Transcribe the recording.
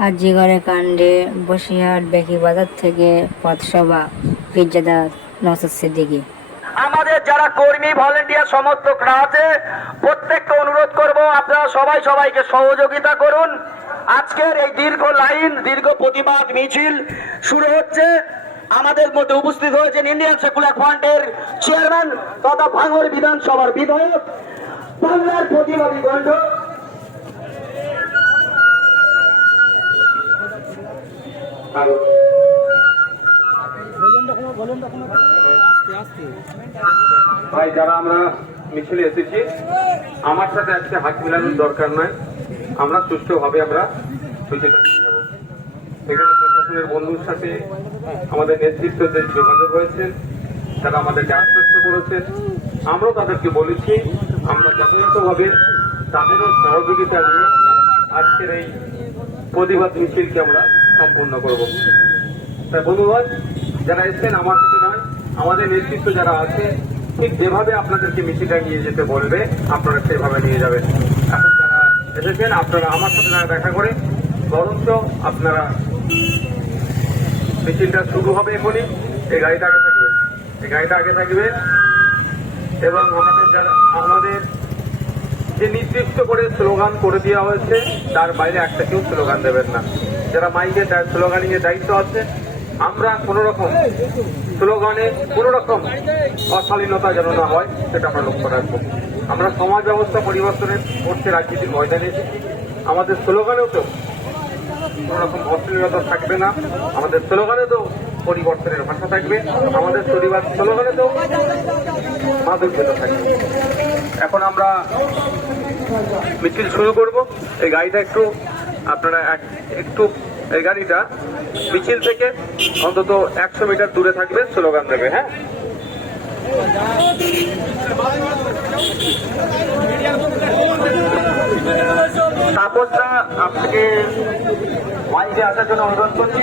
আজিগড়ে কাণ্ডে বসিরহাট বেকি বাজার থেকে পথসভা পিজ্জাদা নসর সিদ্দিকী। আমাদের যারা কর্মী ভলেন্টিয়ার সমর্থকরা আছে, প্রত্যেককে অনুরোধ করব আপনারা সবাই সবাইকে সহযোগিতা করুন। আজকের এই দীর্ঘ লাইন, দীর্ঘ প্রতিবাদ মিছিল শুরু হচ্ছে। আমাদের মধ্যে উপস্থিত হয়েছেন ইন্ডিয়ান সেকুলার ফ্রন্টের চেয়ারম্যান তথা ভাঙর বিধানসভার বিধায়ক, বাংলার প্রতিবাদী ভাই, যারা আমরা মিছিলে এসেছি, আমার সাথে আজকে হাত মিলানোর দরকার নয়। আমরা সুষ্ঠুভাবে আমরা প্রশাসনের বন্ধুর সাথে আমাদের নেতৃত্বদের যোগাযোগ হয়েছে। তারা আমাদেরকে আশ্বস্ত করেছেন। আমরাও তাদেরকে বলেছি, আমরা যথাযথভাবে তাদেরও সহযোগিতা নিয়ে আজকের এই প্রতিবাদ মিছিলকে আমরা সম্পূর্ণ করব। তাই বন্ধুগণ, যারা এসছেন, আমার সাথে নয়, আমাদের নেতৃত্ব যারা আছে, ঠিক যেভাবে আপনাদেরকে মিছিলটা নিয়ে যেতে বলবে, আপনারা সেভাবে নিয়ে যাবেন। এখন যারা এসেছেন, আপনারা আমার সাথে না দেখা করে, বরঞ্চ আপনারা মিছিলটা শুরু হবে এখনই। এই গাড়িটা আগে থাকবে। এই গাড়িটা আগে থাকবে এবং আমাদের যারা আমাদের যে নির্দিষ্ট করে স্লোগান করে দেওয়া হয়েছে, তার বাইরে একটা কেউ স্লোগান দেবেন না। যারা মাইকে তার স্লোগানিং এর দায়িত্ব আছে, আমরা কোন রকম স্লোগানে কোন রকম অশালীনতা যেন না হয়, সেটা আমরা লক্ষ্য রাখব। আমরা সমাজ ব্যবস্থা পরিবর্তনের করতে রাজনীতির ময়দানে এসেছি। আমাদের স্লোগানেও তো কোন রকম অশ্লীলতা থাকবে না। আমাদের স্লোগানে তো পরিবর্তনের ভাষা থাকবে। আমাদের পরিবার স্লোগানে তো মাধুর্যতা থাকবে। এখন আমরা মিছিল শুরু করব এই গাড়িটা একটু আপনারা একটু এই গাড়িটা মিছিল থেকে অন্তত একশো মিটার দূরে থাকবে স্লোগান দেবে হ্যাঁ তাপসরা আপনাকে মাইকে আসার জন্য অনুরোধ করছি